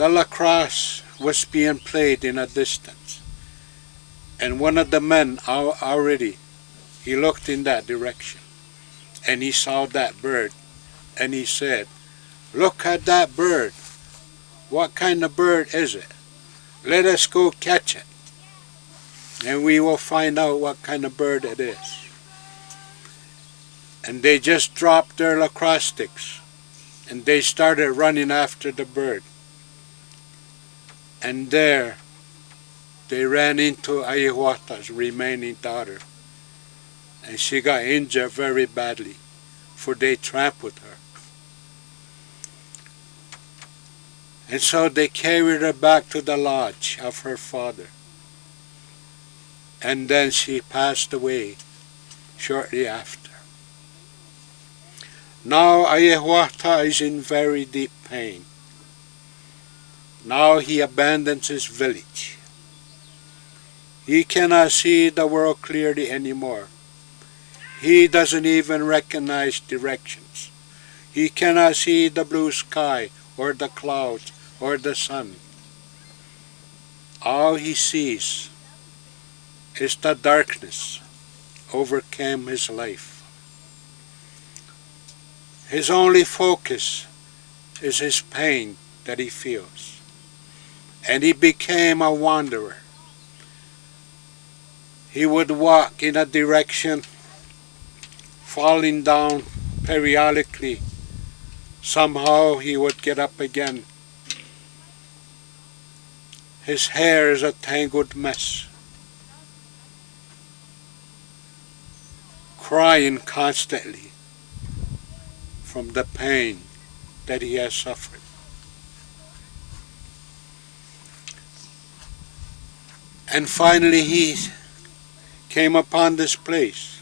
The lacrosse was being played in a distance, and one of the men already, he looked in that direction, and he saw that bird, and he said, "Look at that bird. What kind of bird is it? Let us go catch it, and we will find out what kind of bird it is." And they just dropped their lacrosse sticks, and they started running after the bird. And there they ran into Iroquois' remaining daughter, and she got injured very badly, for they trampled her. And so they carried her back to the lodge of her father. And then she passed away shortly after. Now Iroquois is in very deep pain. Now he abandons his village. He cannot see the world clearly anymore. He doesn't even recognize directions. He cannot see the blue sky or the clouds or the sun. All he sees is the darkness overcame his life. His only focus is his pain that he feels. And he became a wanderer. He would walk in a direction, falling down periodically. Somehow he would get up again. His hair is a tangled mess. Crying constantly from the pain that he has suffered. And finally he came upon this place.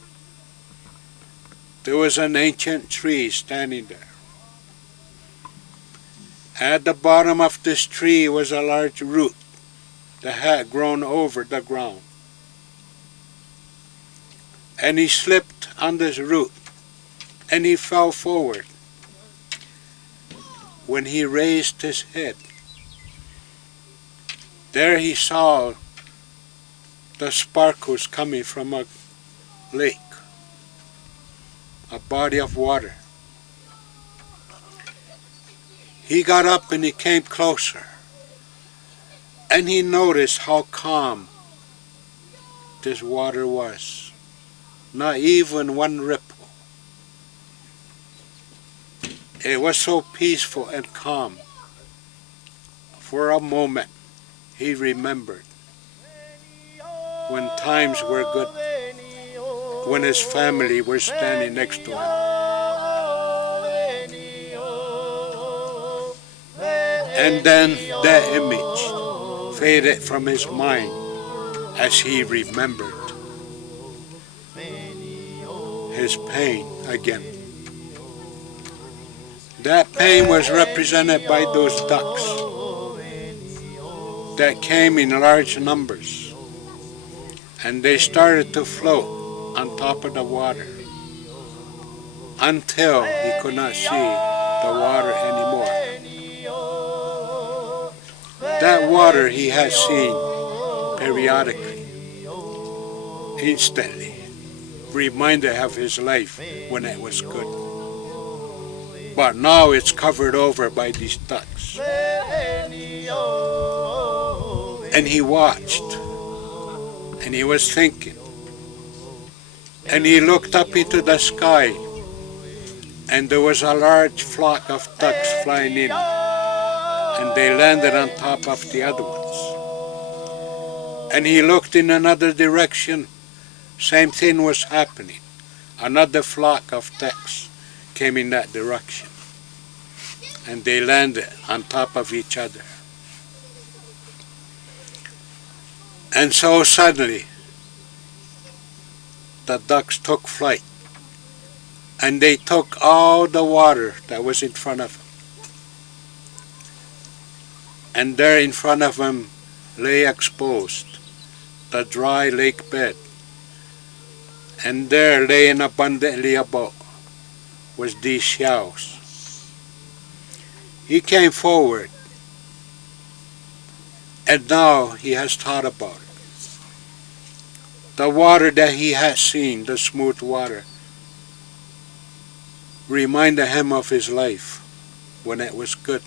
There was an ancient tree standing there. At the bottom of this tree was a large root that had grown over the ground. And he slipped on this root, and he fell forward. When he raised his head, there he saw the sparkles coming from a lake, a body of water. He got up and he came closer, and he noticed how calm this water was. Not even one ripple. It was so peaceful and calm. For a moment, he remembered when times were good, when his family were standing next to him. And then that image faded from his mind as he remembered his pain again. That pain was represented by those ducks that came in large numbers, and they started to float on top of the water until he could not see the water anymore. That water he had seen periodically, instantly, reminded of his life when it was good. But now it's covered over by these ducks. And he watched, and he was thinking, and he looked up into the sky, and there was a large flock of ducks flying in, and they landed on top of the other ones. And he looked in another direction, same thing was happening. Another flock of ducks came in that direction, and they landed on top of each other. And so suddenly, the ducks took flight, and they took all the water that was in front of them. And there in front of them lay exposed the dry lake bed. And there laying abundantly about was these shells. He came forward And now he has thought about it. The water that he has seen, the smooth water, reminded him of his life when it was good.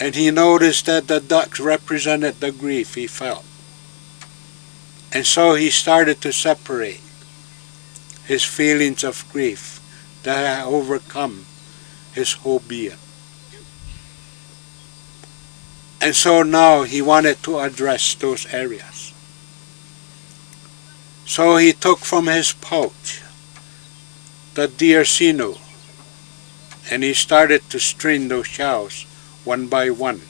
And he noticed that the ducks represented the grief he felt. And so he started to separate his feelings of grief that had overcome his whole being. And so now he wanted to address those areas. So he took from his pouch the deer sinew, and he started to string those shells one by one.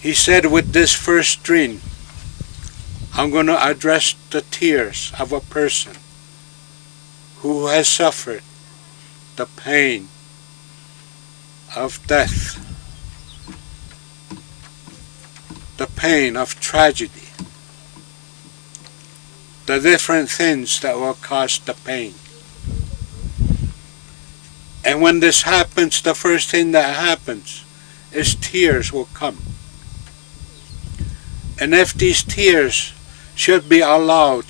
He said, with this first string, I'm going to address the tears of a person who has suffered the pain of death, the pain of tragedy, the different things that will cause the pain. And when this happens, the first thing that happens is tears will come. And if these tears should be allowed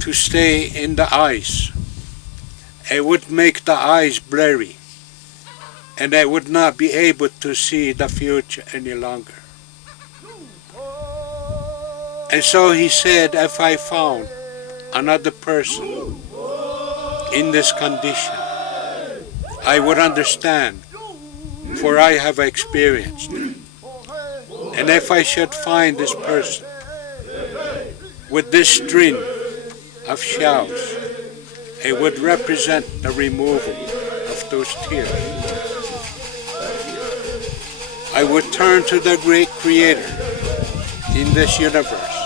to stay in the eyes, it would make the eyes blurry, and I would not be able to see the future any longer. And so he said, if I found another person in this condition, I would understand, for I have experienced it. And if I should find this person with this string of shells, it would represent the removal of those tears. I would turn to the great Creator in this universe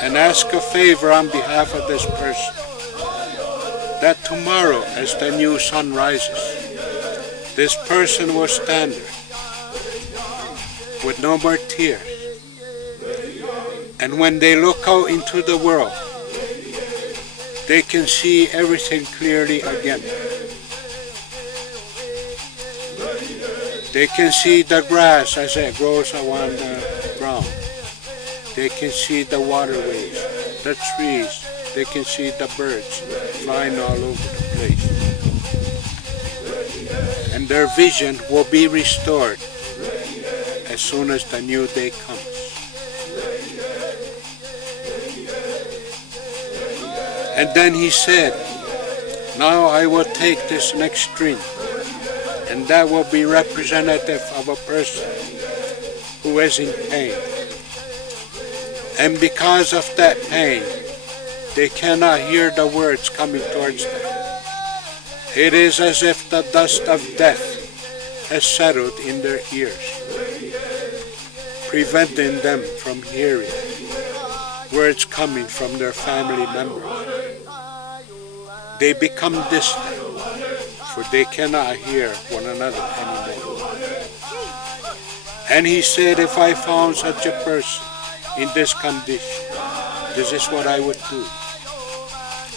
and ask a favor on behalf of this person, that tomorrow as the new sun rises, this person will stand there with no more tears. And when they look out into the world, they can see everything clearly again. They can see the grass as it grows along the ground. They can see the waterways, the trees. They can see the birds flying all over the place. And their vision will be restored as soon as the new day comes. And then he said, now I will take this next string, and that will be representative of a person who is in pain. And because of that pain, they cannot hear the words coming towards them. It is as if the dust of death has settled in their ears, preventing them from hearing words coming from their family members. They become distant, for they cannot hear one another anymore. And he said, if I found such a person in this condition, this is what I would do.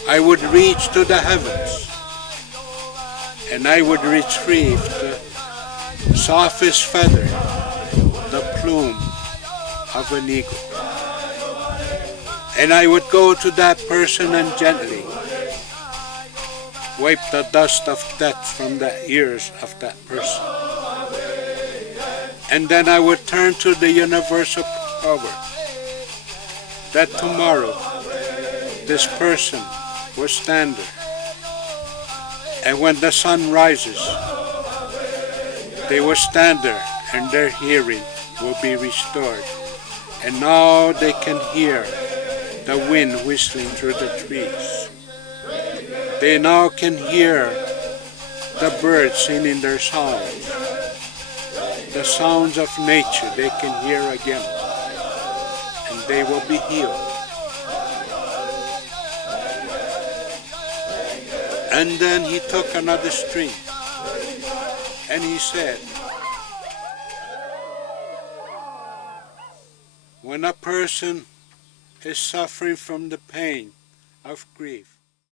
I would reach to the heavens, and I would retrieve the softest feather, the plume of an eagle. And I would go to that person and gently wipe the dust of death from the ears of that person. And then I would turn to the universal power, that tomorrow this person will stand there. And when the sun rises, they will stand there and their hearing will be restored. And now they can hear the wind whistling through the trees. They now can hear the birds singing their songs. The sounds of nature they can hear again, and they will be healed. And then he took another string, and he said, when a person is suffering from the pain of grief,